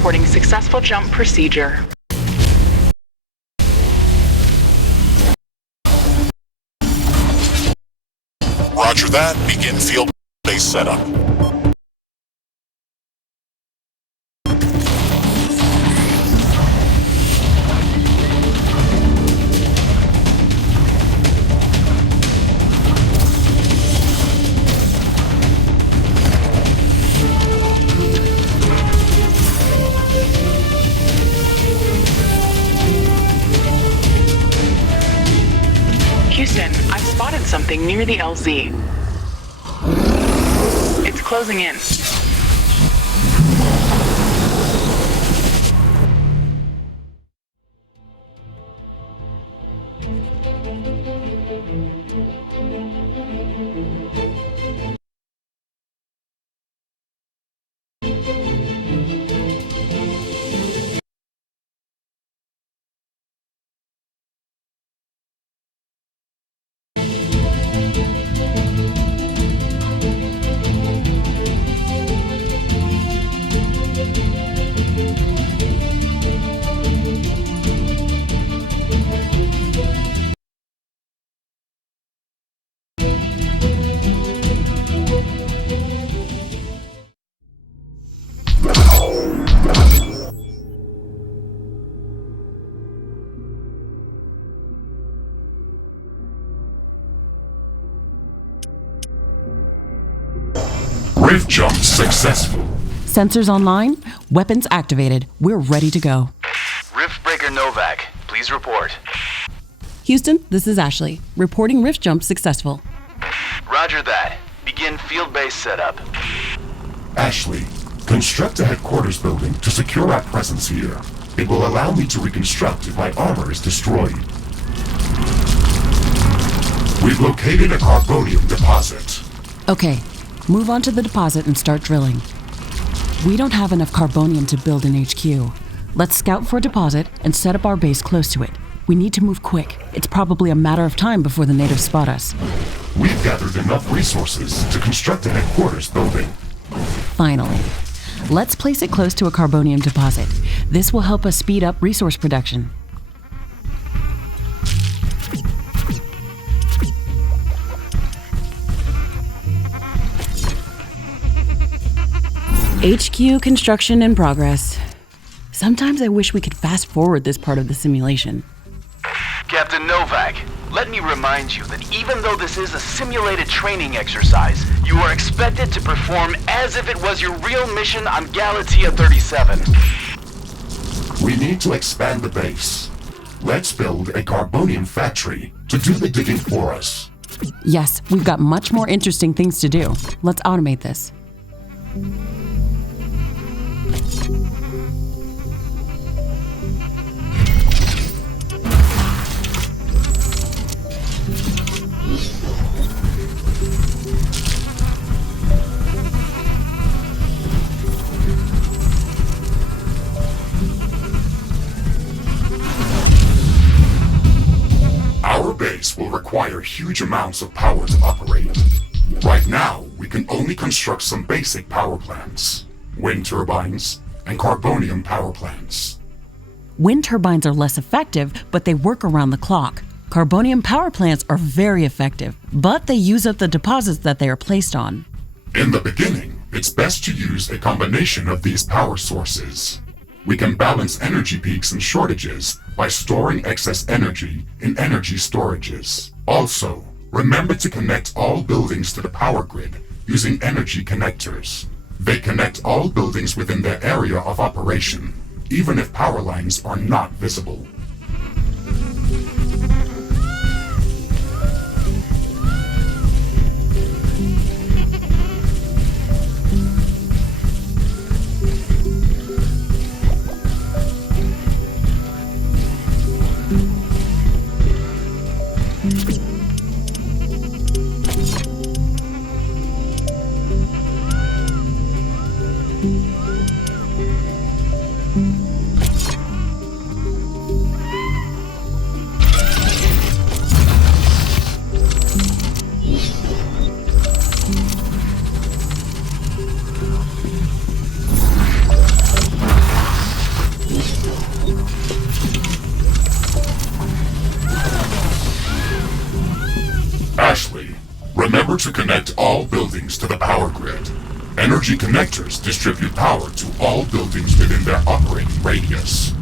reporting successful jump procedure. Roger that. Begin field base setup. Houston, I've spotted something near the LZ. It's closing in. Rift jump successful. Sensors online, weapons activated. We're ready to go. Riftbreaker Novak, please report. Houston, this is Ashley, reporting rift jump successful. Roger that. Begin field base setup. Ashley, construct a headquarters building to secure our presence here. It will allow me to reconstruct if my armor is destroyed. We've located a carbonium deposit. Okay, move on to the deposit and start drilling. We don't have enough carbonium to build an HQ. Let's scout for a deposit and set up our base close to it. We need to move quick. It's probably a matter of time before the natives spot us. We've gathered enough resources to construct a headquarters building. Finally. Let's place it close to a carbonium deposit. This will help us speed up resource production. HQ construction in progress. Sometimes I wish we could fast forward this part of the simulation. Captain Novak, let me remind you that even though this is a simulated training exercise, you are expected to perform as if it was your real mission on Galatea 37. We need to expand the base. Let's build a carbonium factory to do the digging for us. Yes, we've got much more interesting things to do. Let's automate this. Our base will require huge amounts of power to operate. Right now, we can only construct some basic power plants. Wind turbines and carbonium power plants. Wind turbines are less effective, but they work around the clock. Carbonium power plants are very effective, but they use up the deposits that they are placed on. In the beginning, it's best to use a combination of these power sources. We can balance energy peaks and shortages by storing excess energy in energy storages. Also, remember to connect all buildings to the power grid using energy connectors. They connect all buildings within their area of operation, even if power lines are not visible. Remember to connect all buildings to the power grid. Energy connectors distribute power to all buildings within their operating radius.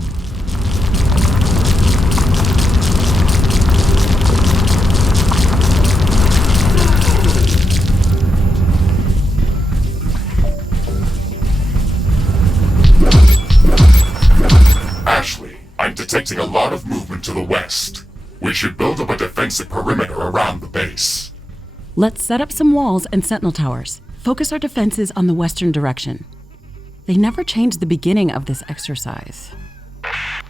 Ashley, I'm detecting a lot of movement to the west. We should build up a defensive perimeter around the base. Let's set up some walls and sentinel towers. Focus our defenses on the western direction. They never changed the beginning of this exercise.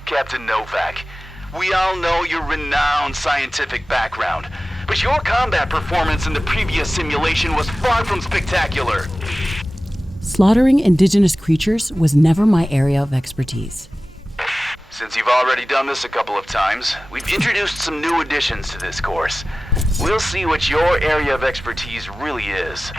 Captain Novak, we all know your renowned scientific background, but your combat performance in the previous simulation was far from spectacular. Slaughtering indigenous creatures was never my area of expertise. Since you've already done this a couple of times, we've introduced some new additions to this course. We'll see what your area of expertise really is.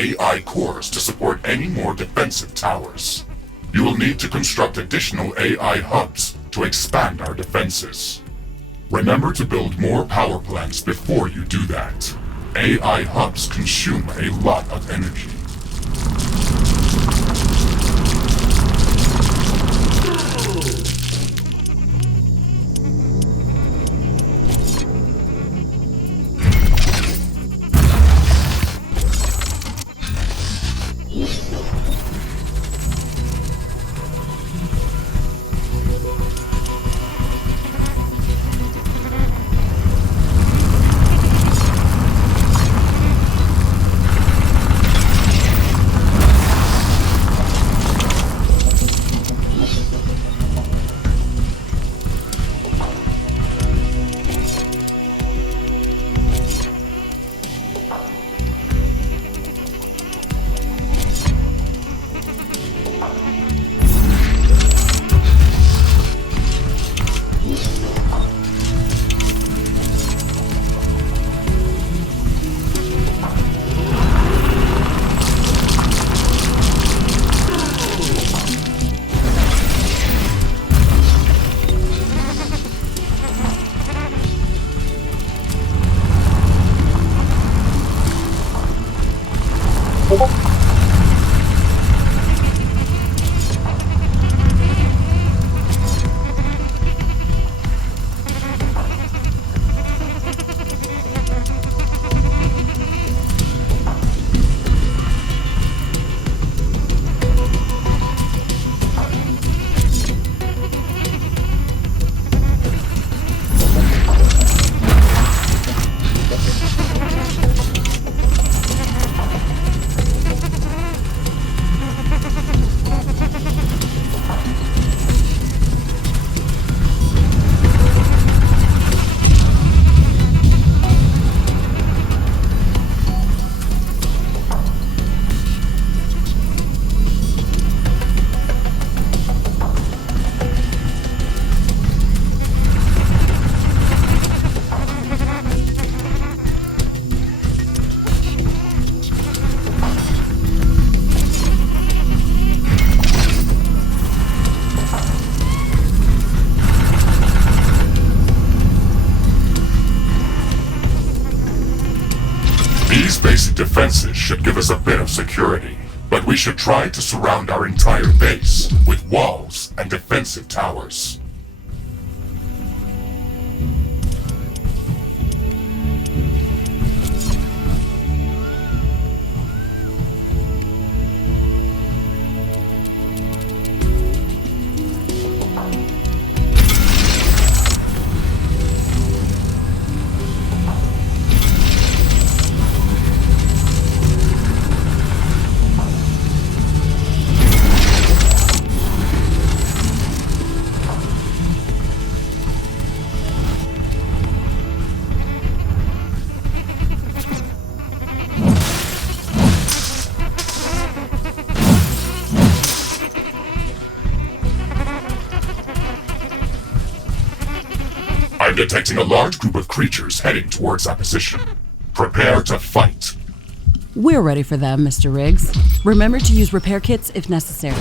AI cores to support any more defensive towers. You will need to construct additional AI hubs to expand our defenses. Remember to build more power plants before you do that. AI hubs consume a lot of energy. These basic defenses should give us a bit of security, but we should try to surround our entire base with walls and defensive towers. I'm detecting a large group of creatures heading towards our position. Prepare to fight. We're ready for them, Mr. Riggs. Remember to use repair kits if necessary.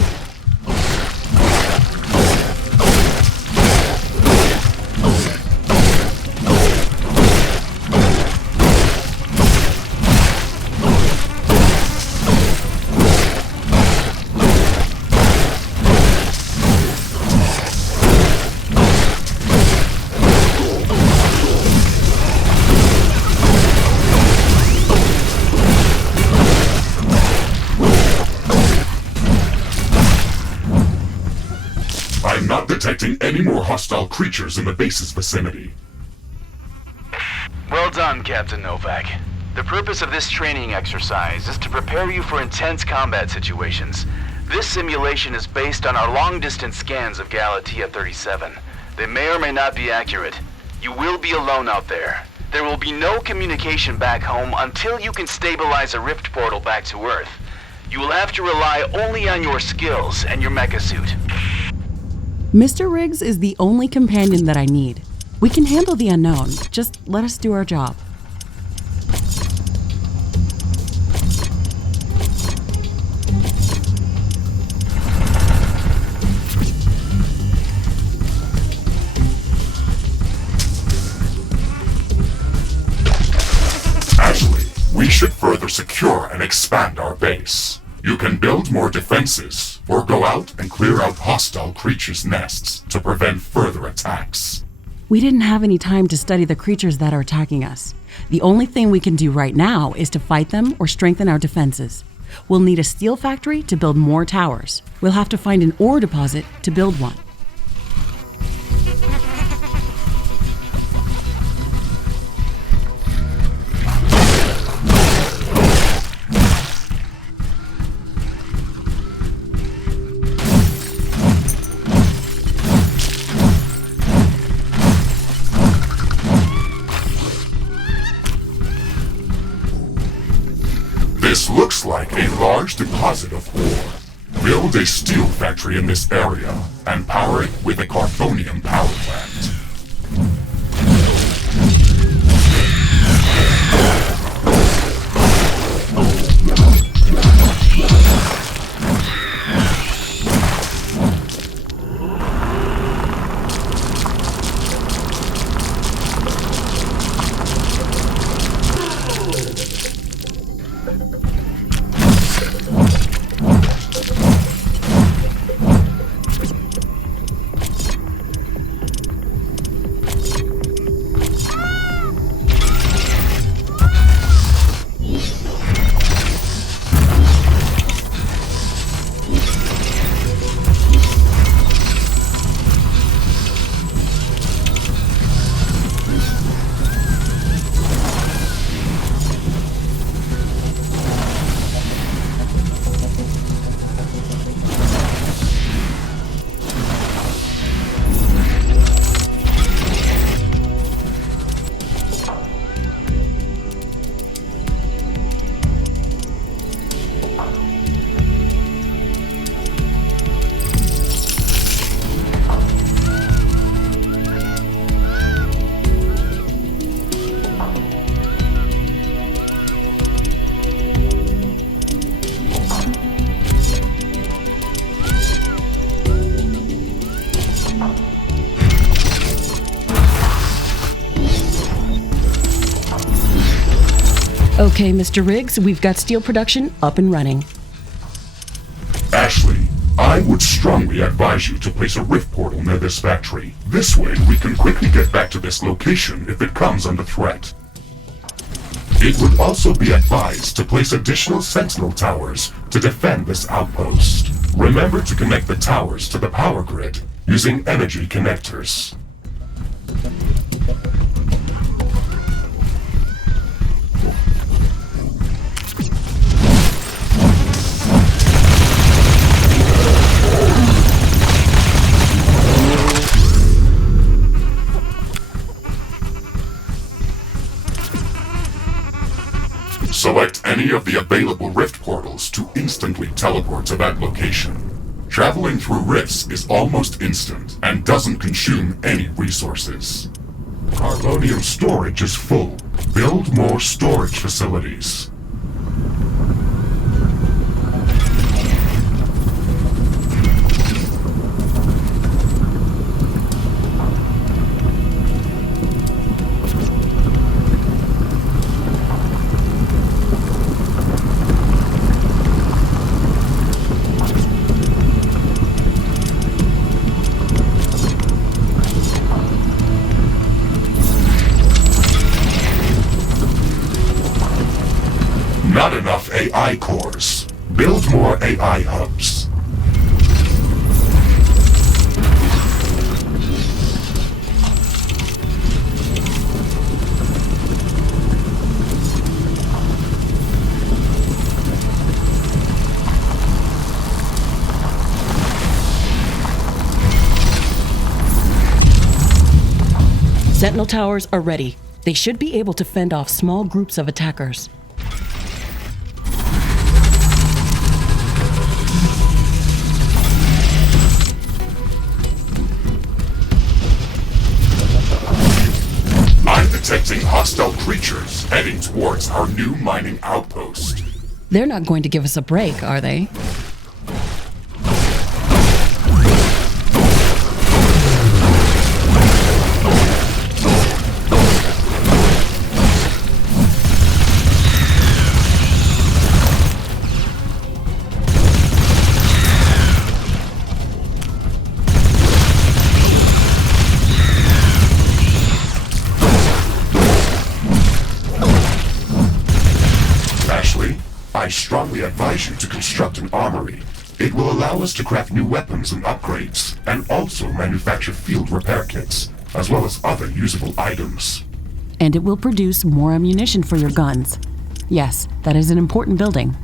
I'm not detecting any more hostile creatures in the base's vicinity. Well done, Captain Novak. The purpose of this training exercise is to prepare you for intense combat situations. This simulation is based on our long-distance scans of Galatea 37. They may or may not be accurate. You will be alone out there. There will be no communication back home until you can stabilize a rift portal back to Earth. You will have to rely only on your skills and your mecha suit. Mr. Riggs is the only companion that I need. We can handle the unknown. Just let us do our job. Ashley, we should further secure and expand our base. You can build more defenses, or go out and clear out hostile creatures' nests to prevent further attacks. We didn't have any time to study the creatures that are attacking us. The only thing we can do right now is to fight them or strengthen our defenses. We'll need a steel factory to build more towers. We'll have to find an ore deposit to build one. This looks like a large deposit of ore. Build a steel factory in this area and power it with a carbonium power plant. Okay, Mr. Riggs, we've got steel production up and running. Ashley, I would strongly advise you to place a rift portal near this factory. This way, we can quickly get back to this location if it comes under threat. It would also be advised to place additional sentinel towers to defend this outpost. Remember to connect the towers to the power grid using energy connectors. Select any of the available rift portals to instantly teleport to that location. Traveling through rifts is almost instant and doesn't consume any resources. Carbonium storage is full. Build more storage facilities. Not enough AI cores. Build more AI hubs. Sentinel towers are ready. They should be able to fend off small groups of attackers. Detecting hostile creatures heading towards our new mining outpost. They're not going to give us a break, are they? I strongly advise you to construct an armory. It will allow us to craft new weapons and upgrades, and also manufacture field repair kits, as well as other usable items. And it will produce more ammunition for your guns. Yes, that is an important building.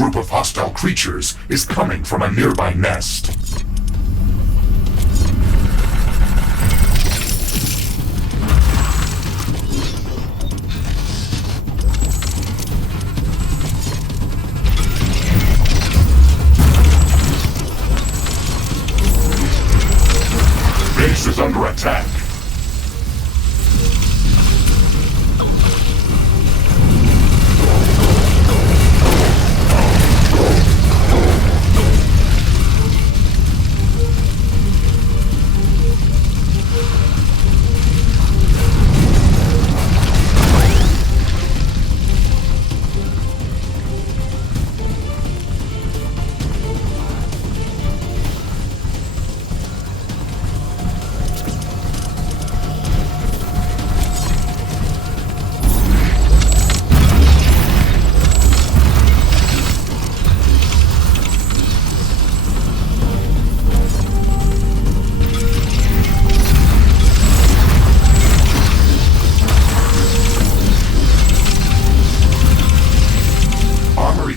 group of hostile creatures is coming from a nearby nest. Base is under attack.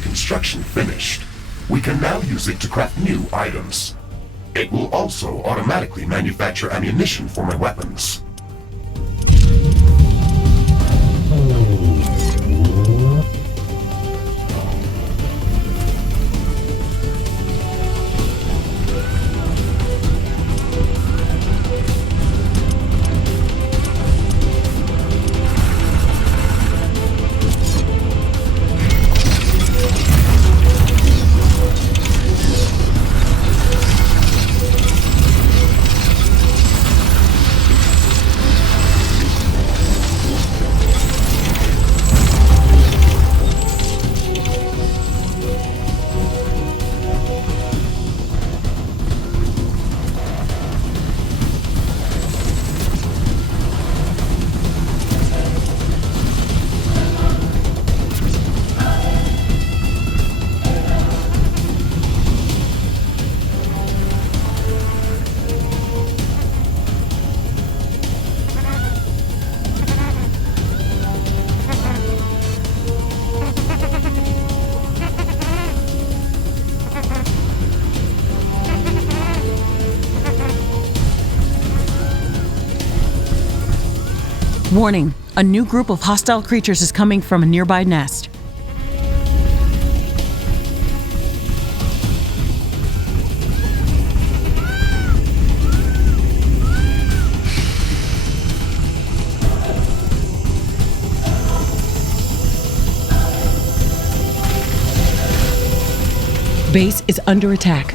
Construction finished. We can now use it to craft new items. It will also automatically manufacture ammunition for my weapons. Warning, a new group of hostile creatures is coming from a nearby nest. Base is under attack.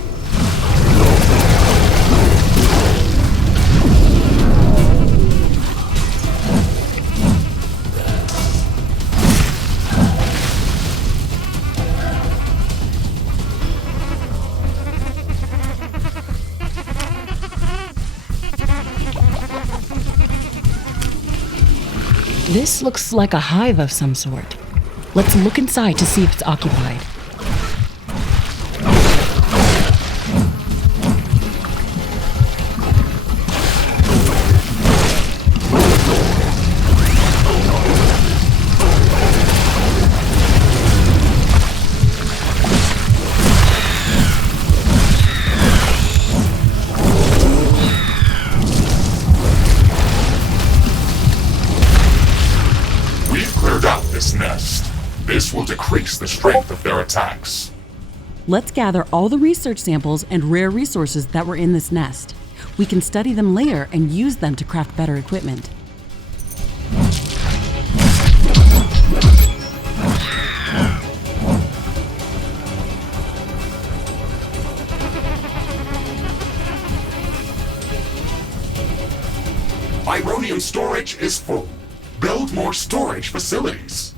This looks like a hive of some sort. Let's look inside to see if it's occupied. This will decrease the strength of their attacks. Let's gather all the research samples and rare resources that were in this nest. We can study them later and use them to craft better equipment. Ironium storage is full. Build more storage facilities.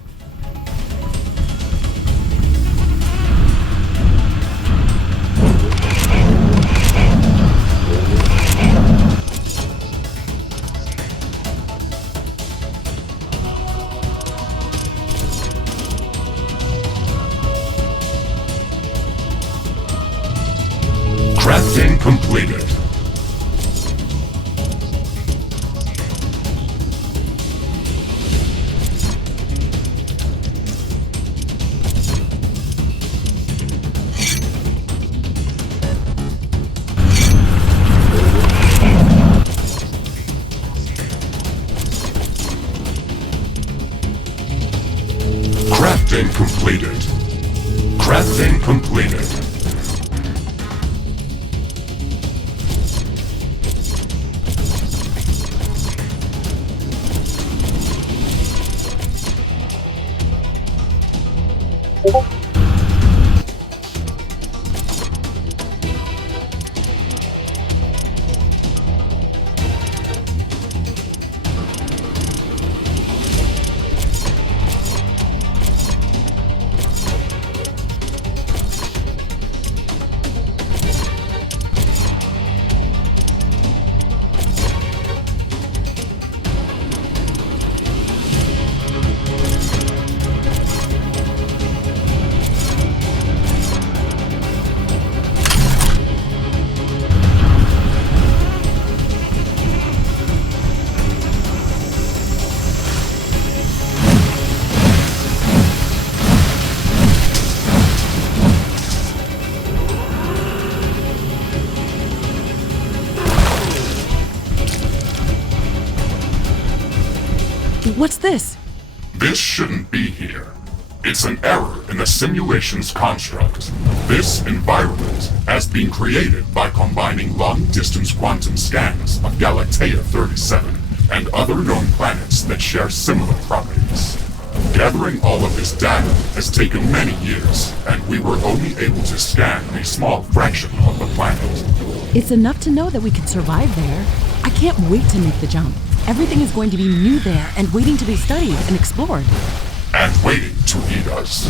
Crafting completed. What's this? This shouldn't be here. It's an error in the simulation's construct. This environment has been created by combining long-distance quantum scans of Galatea 37 and other known planets that share similar properties. Gathering all of this data has taken many years, and we were only able to scan a small fraction of the planet. It's enough to know that we can survive there. I can't wait to make the jump. Everything is going to be new there and waiting to be studied and explored. And waiting to eat us.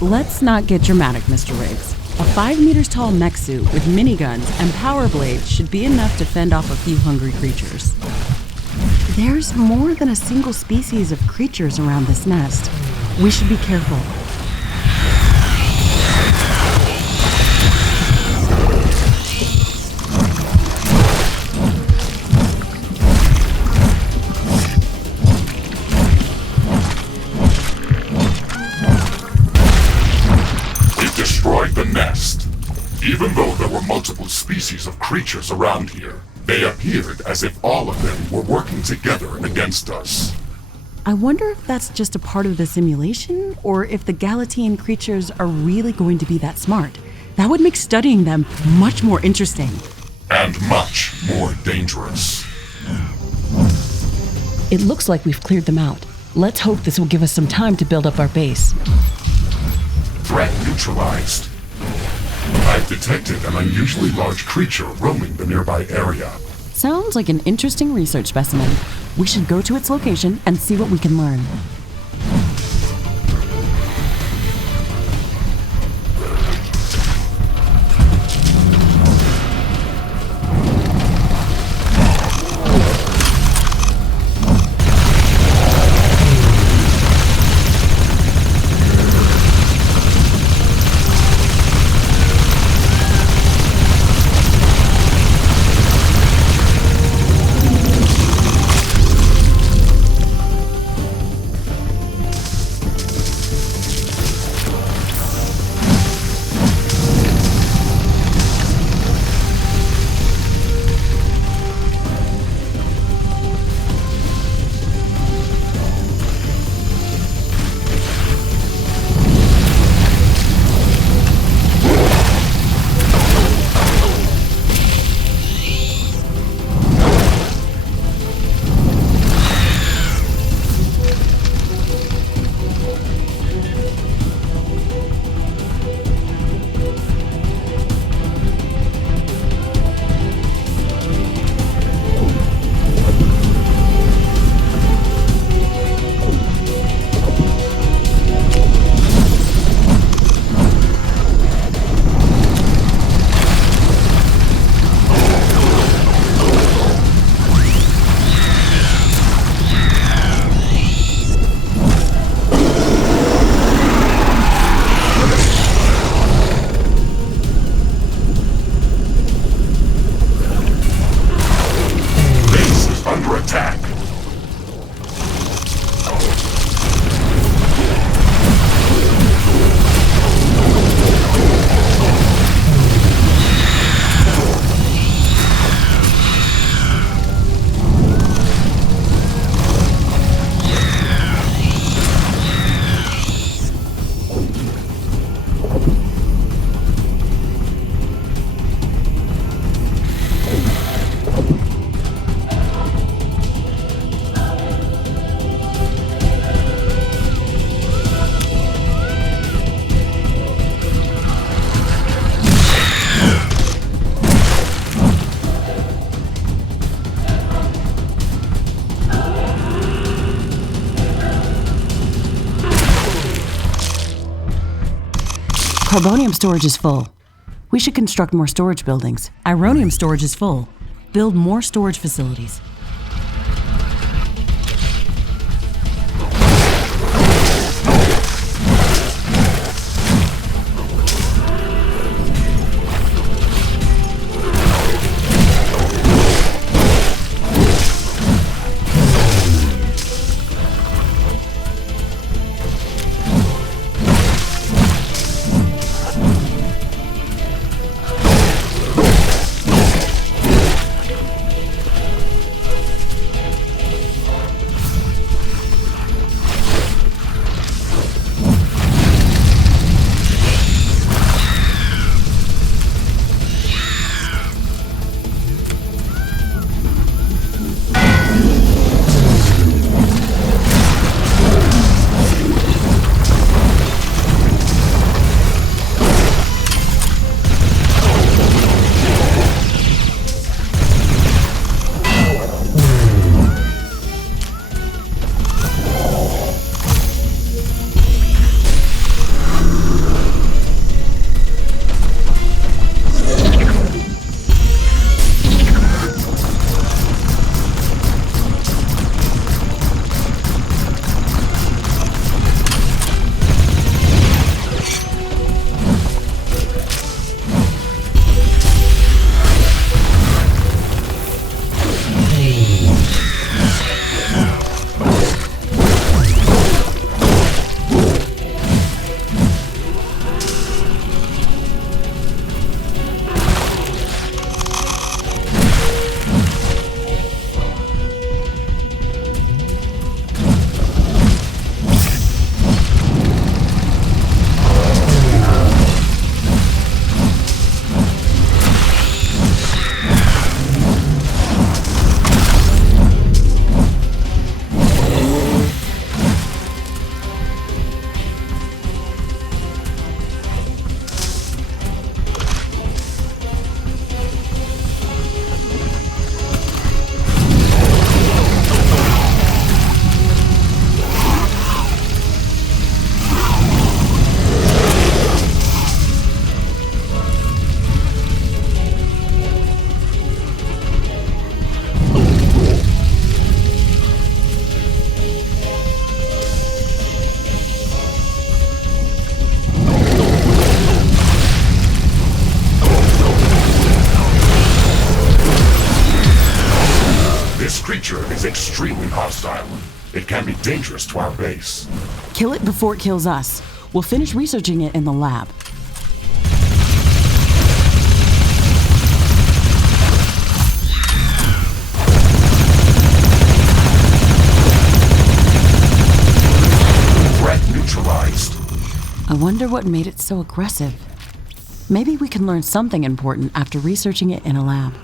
Let's not get dramatic, Mr. Riggs. A 5 meters tall mech suit with miniguns and power blades should be enough to fend off a few hungry creatures. There's more than a single species of creatures around this nest. We should be careful. We've destroyed the nest. Even though there were multiple species of creatures around here, they appeared as if all of them were working together against us. I wonder if that's just a part of the simulation, or if the Galatean creatures are really going to be that smart. That would make studying them much more interesting. And much more dangerous. It looks like we've cleared them out. Let's hope this will give us some time to build up our base. Threat neutralized. I've detected an unusually large creature roaming the nearby area. Sounds like an interesting research specimen. We should go to its location and see what we can learn. Carbonium storage is full. We should construct more storage buildings. Ironium storage is full. Build more storage facilities. creature is extremely hostile. It can be dangerous to our base. Kill it before it kills us. We'll finish researching it in the lab. Threat neutralized. I wonder what made it so aggressive. Maybe we can learn something important after researching it in a lab.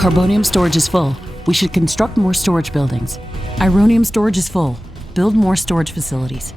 Carbonium storage is full. We should construct more storage buildings. Ironium storage is full. Build more storage facilities.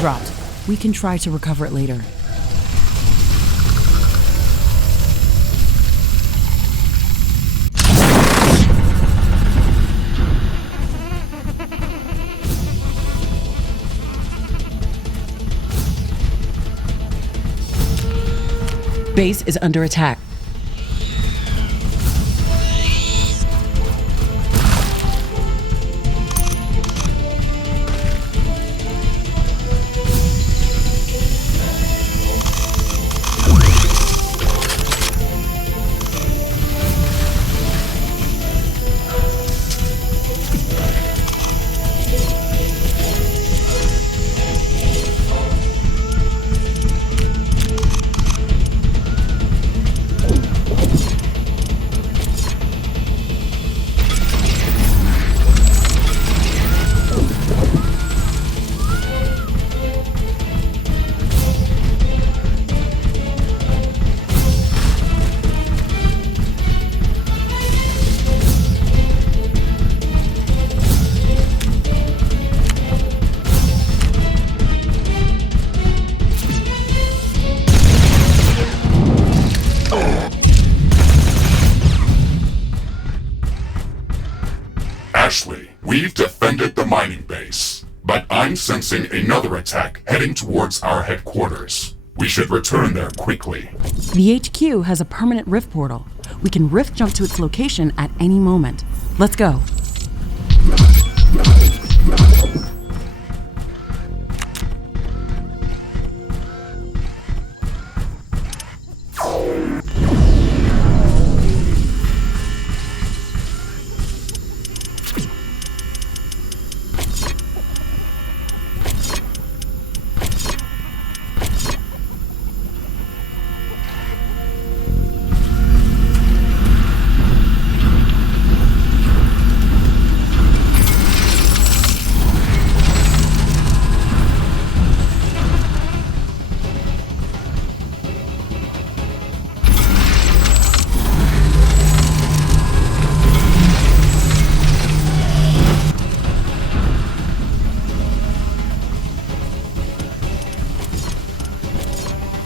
Dropped. We can try to recover it later. Base is under attack. We've defended the mining base, but I'm sensing another attack heading towards our headquarters. We should return there quickly. The HQ has a permanent rift portal. We can rift jump to its location at any moment. Let's go.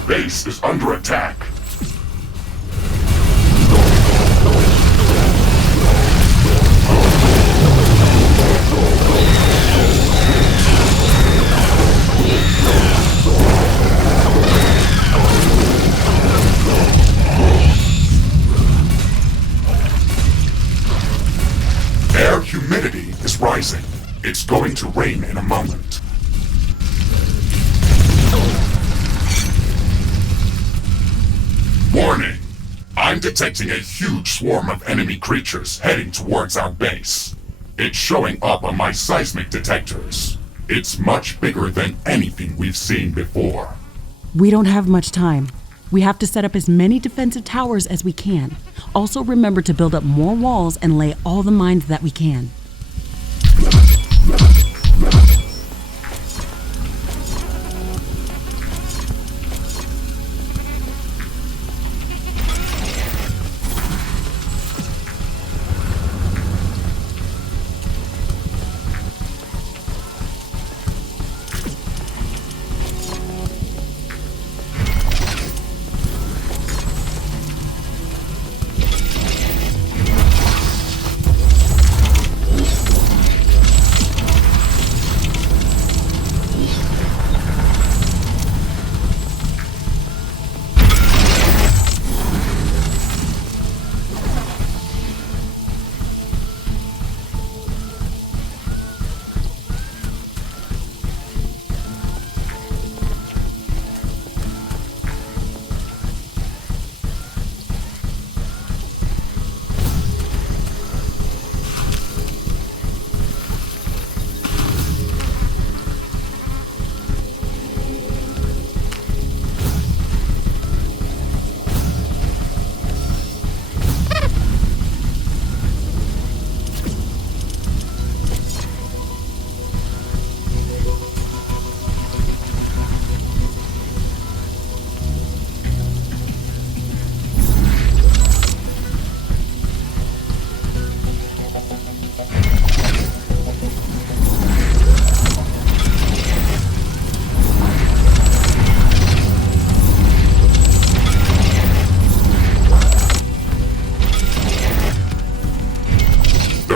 Base is under attack. Air humidity is rising. It's going to rain in a moment. Warning! I'm detecting a huge swarm of enemy creatures heading towards our base. It's showing up on my seismic detectors. It's much bigger than anything we've seen before. We don't have much time. We have to set up as many defensive towers as we can. Also remember to build up more walls and lay all the mines that we can.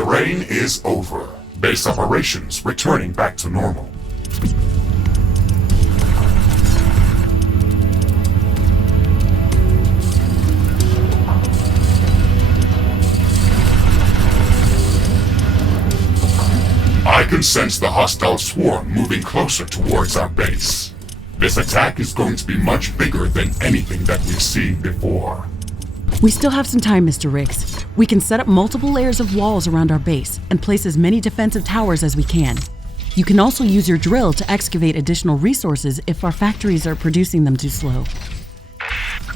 Rain is over. Base operations returning back to normal. I can sense the hostile swarm moving closer towards our base. This attack is going to be much bigger than anything that we've seen before. We still have some time, Mr. Riggs. We can set up multiple layers of walls around our base and place as many defensive towers as we can. You can also use your drill to excavate additional resources if our factories are producing them too slow.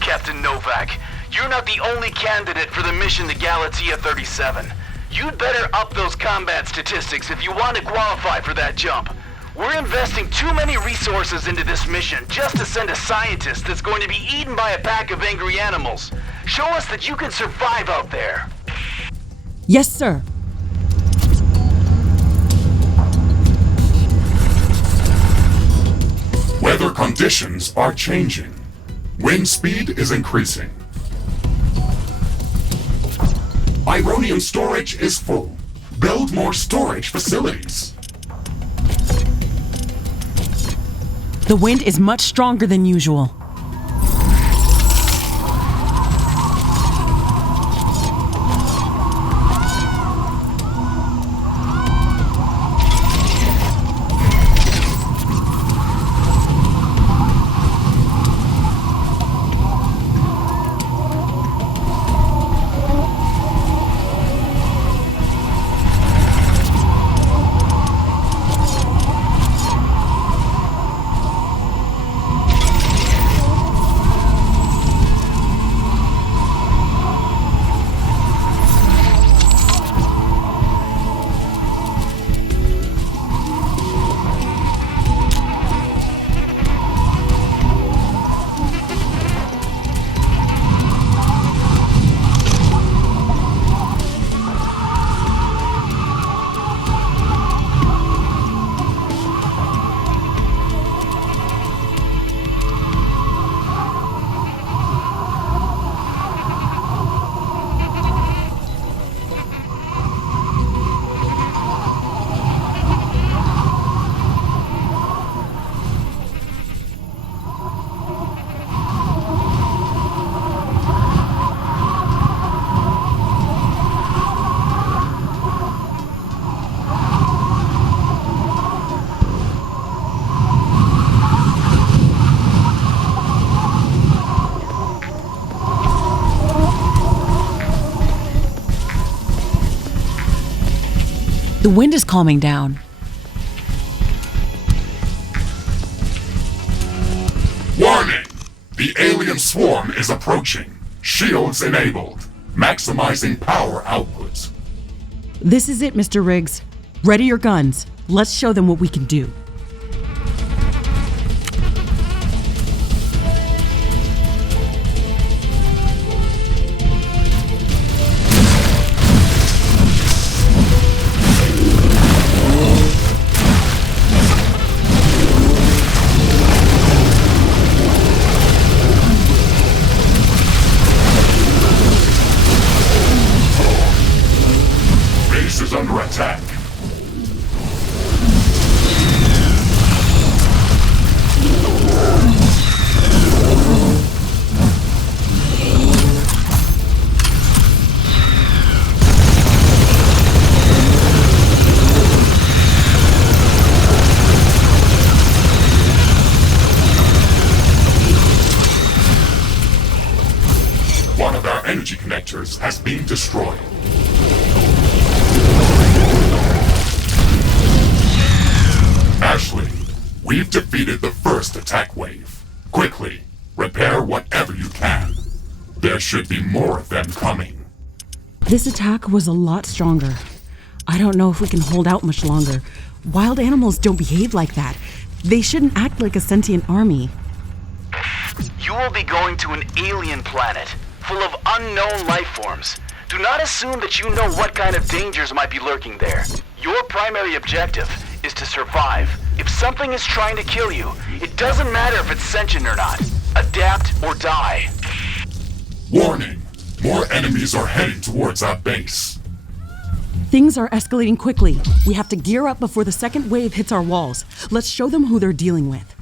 Captain Novak, you're not the only candidate for the mission to Galatea 37. You'd better up those combat statistics if you want to qualify for that jump. We're investing too many resources into this mission just to send a scientist that's going to be eaten by a pack of angry animals. Show us that you can survive out there. Yes, sir. Weather conditions are changing. Wind speed is increasing. Ironium storage is full. Build more storage facilities. The wind is much stronger than usual. The wind is calming down. Warning! The alien swarm is approaching. Shields enabled. Maximizing power output. This is it, Mr. Riggs. Ready your guns. Let's show them what we can do. Base is under attack. One of our energy connectors has been destroyed. Ashley, we've defeated the first attack wave. Quickly, repair whatever you can. There should be more of them coming. This attack was a lot stronger. I don't know if we can hold out much longer. Wild animals don't behave like that. They shouldn't act like a sentient army. You will be going to an alien planet full of unknown life forms. Do not assume that you know what kind of dangers might be lurking there. Your primary objective is to survive. If something is trying to kill you, it doesn't matter if it's sentient or not. Adapt or die. Warning! More enemies are heading towards our base. Things are escalating quickly. We have to gear up before the second wave hits our walls. Let's show them who they're dealing with.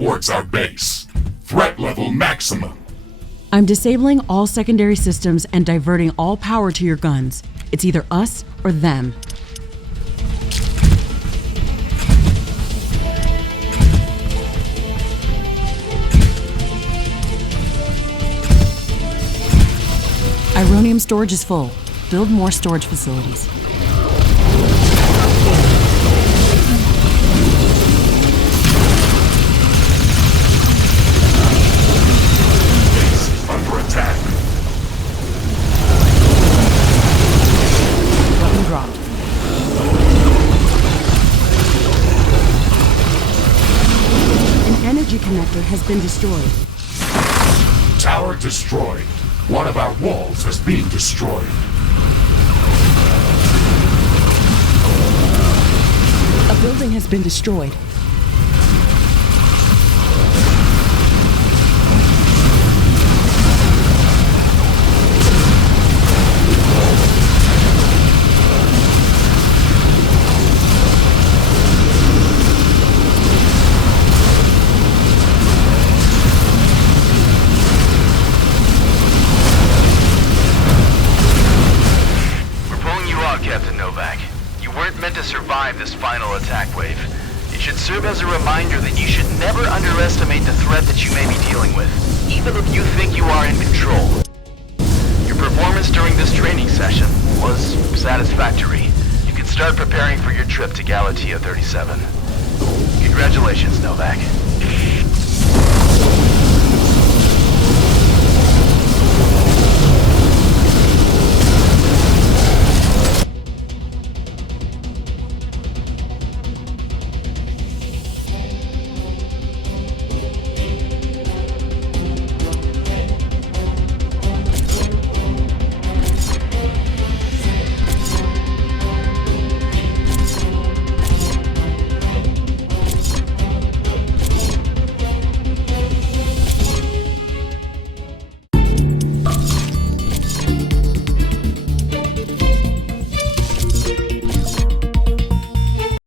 towards our base. Threat level maximum. I'm disabling all secondary systems and diverting all power to your guns. It's either us or them. Ironium storage is full. Build more storage facilities. Under attack. Weapon dropped. An energy connector has been destroyed. Tower destroyed. One of our walls has been destroyed. A building has been destroyed. Captain Novak. You weren't meant to survive this final attack wave. It should serve as a reminder that you should never underestimate the threat that you may be dealing with, even if you think you are in control. Your performance during this training session was satisfactory. You can start preparing for your trip to Galatea 37. Congratulations, Novak.